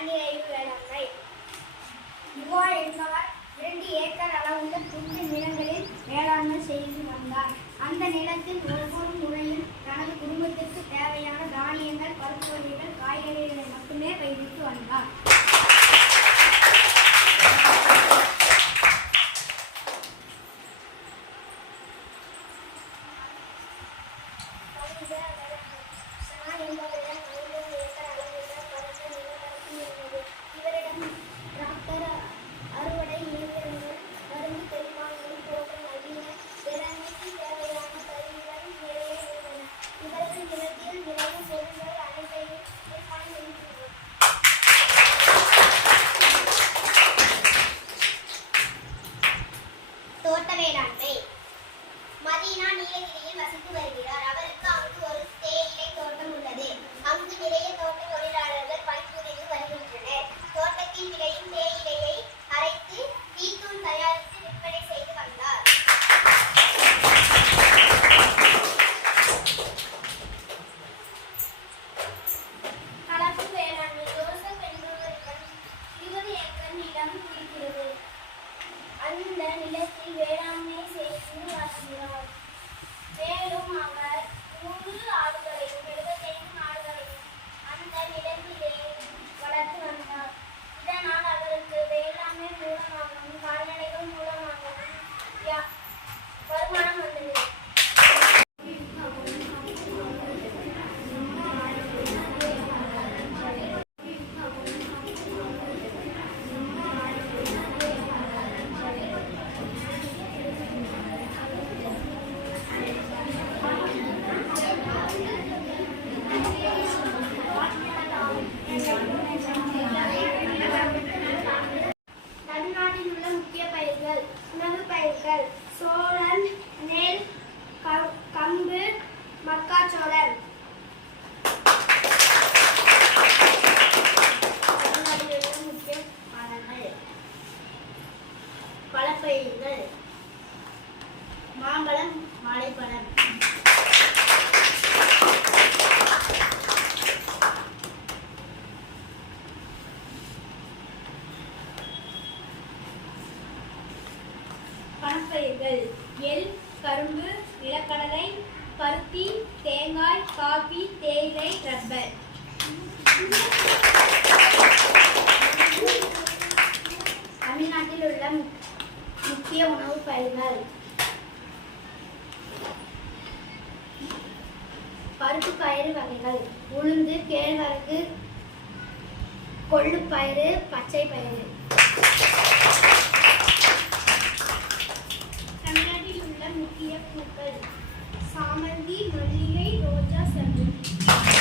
தன்னிறைவு வேளாண்மை. இவ்வாறு என்பவர் 2 ஏக்கர் அளவுள்ள துண்டு நிலங்களில் வேளாண்மை செய்து வந்தார். அந்த நிலத்தில் ஒவ்வொரு முறையும் தனது குடும்பத்திற்கு தேவையான தானியங்கள், பருப்பு வகைகள், காய்கறிகளை மட்டுமே பயிரிட்டு வந்தார். தோட்ட வேளாண்மை. மதீனா நீலகிரியில் வசித்து வருகிறார். அவருக்கு அங்கு ஒரு தேயிலை தோட்டம் உள்ளது. அங்கு நிறைய தோட்ட தொழிலாளர்கள் பணிபுரிந்து வருகின்றனர். தோட்டத்தில் விளையும் தேயிலையை அரைத்து டீத்தூள் தயாரித்து விற்பனை செய்து வந்தார். கலப்பு வேளாண்மை. ஜோசப் என்பவரிடம் 20 ஏக்கர் நிலம் இருக்கிறது. அந்த நிலத்தில் வேளாண்மை செய்து வருகிறார். மேலும் அவர் 100 ஆடுகளையும் 75 மாடுகளையும் அந்த நிலத்திலே வளர்த்து வந்தார். இதனால் அவருக்கு வேளாண்மை மூலமாகவும் கால்நடைகள் மூலமாகவும் வருமானம் வந்தது. தமிழ்நாட்டில் உள்ள முக்கிய பயிர்கள்: உணவு பயிர்கள் சோளம், நெல், கம்பு, மக்காச்சோளம். தமிழ்நாட்டில் உள்ள முக்கிய பழங்கள்: பழப்பயிர்கள் மாம்பழம், வாழைப்பழம். பணப்பயிர்கள்: எள், கரும்பு, நிலக்கடலை, பருத்தி, தேங்காய், காபி, தேயிலை, ரப்பர். தமிழ்நாட்டில் உள்ள முக்கிய உணவு பயிர்கள்: பருப்பு பயிறு வகைகள்: உளுந்து, கேழ்வரகு, கொள்ளுப்பயிறு, பச்சை பயிறு. தமிழ்நாட்டில் உள்ள முக்கிய பூக்கள்: சாமந்தி, மல்லிகை, ரோஜா, செவ்வந்தி.